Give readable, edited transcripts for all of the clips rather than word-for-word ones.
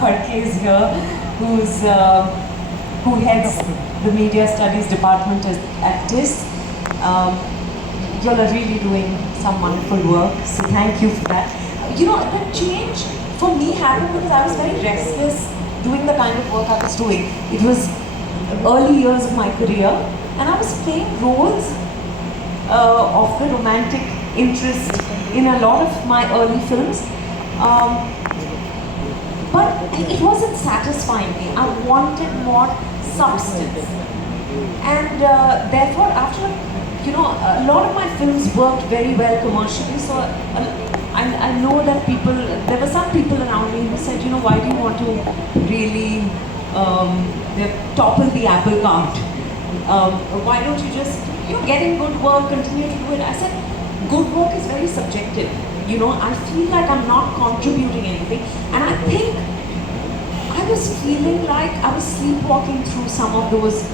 Farke is here, who heads the media studies department at TIS. You all are really doing some wonderful work, so thank you for that. You know, the change for me happened because I was very restless doing the kind of work I was doing. It was early years of my career, and I was playing roles of the romantic interest in a lot of my early films. But it wasn't satisfying me. I wanted more substance. And therefore, after, a lot of my films worked very well commercially. So I know that there were some people around me who said, why do you want to really topple the apple cart? Why don't you just, getting good work, continue to do it? I said, good work is very subjective. I feel like I'm not contributing anything. And I think I was feeling like I was sleepwalking through some of those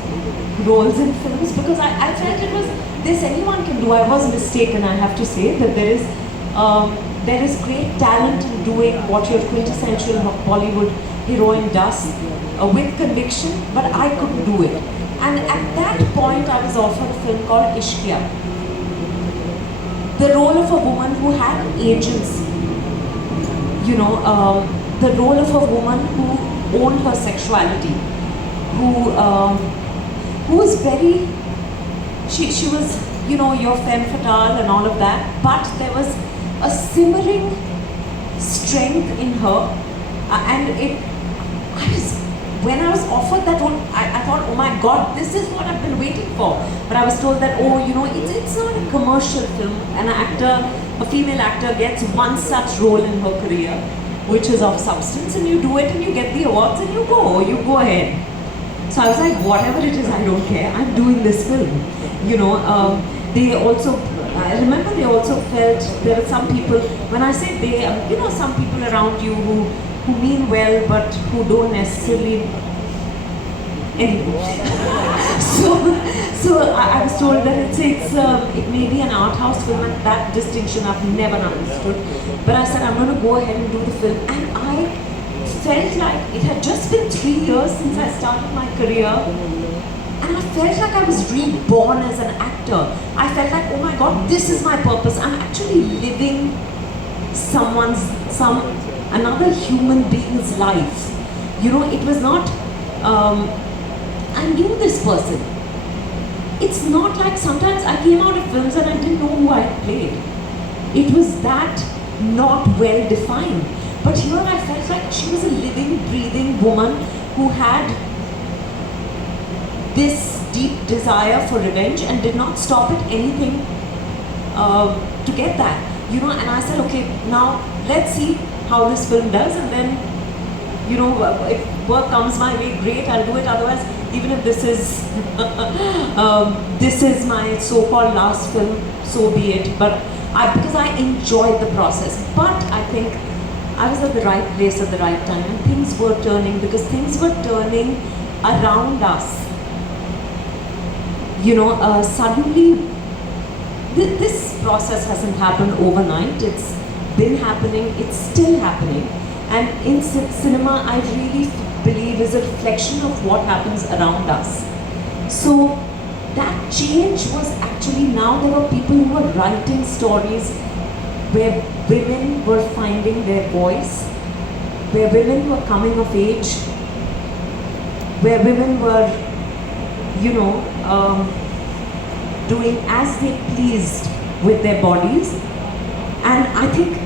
roles in films because I felt it was this anyone can do. I was mistaken, I have to say, that there is great talent in doing what your quintessential Bollywood heroine does with conviction, but I couldn't do it. And at that point, I was offered a film called Ishqiya. The role of a woman who had agency, the role of a woman who owned her sexuality, who was very, she was, your femme fatale and all of that, but there was a simmering strength in her, when I was offered that role, I thought, oh my God, this is what I've been waiting for. But I was told that, it's not a commercial film. A female actor gets one such role in her career, which is of substance, and you do it and you get the awards and you go ahead. So I was like, whatever it is, I don't care. I'm doing this film. I remember they also felt, there are some people, when I say they, some people around you who mean well but who don't necessarily anyway. so I was told that it may be an art house film, and that distinction I've never understood. But I said I'm going to go ahead and do the film, and I felt like it had just been 3 years since I started my career, and I felt like I was reborn as an actor. I felt like, oh my God, this is my purpose. I'm actually living another human being's life. It was not, I knew this person. It's not like sometimes I came out of films and I didn't know who I had played. It was that not well defined. But here I felt like she was a living, breathing woman who had this deep desire for revenge and did not stop at anything to get that. And I said, okay, now let's see how this film does, and then, if work comes my way, great, I'll do it. Otherwise, even if this is this is my so-called last film, so be it. But because I enjoyed the process, but I think I was at the right place at the right time, and things were turning, because things were turning around us. Suddenly, this process hasn't happened overnight. It's been happening, it's still happening, and in cinema I really believe is a reflection of what happens around us. So that change was actually, now there were people who were writing stories where women were finding their voice, where women were coming of age, where women were doing as they pleased with their bodies. And I think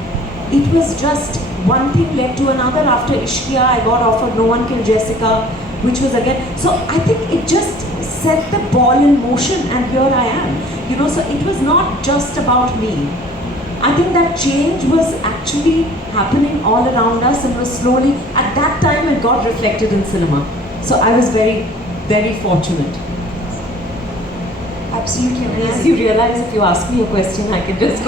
it was just one thing led to another. After Ishqiya, I got offered No One Can Jessica, which was again. So I think it just set the ball in motion, and here I am. So it was not just about me. I think that change was actually happening all around us, and was slowly, at that time, it got reflected in cinema. So I was very, very fortunate. Absolutely. As you realize, if you ask me a question, I can just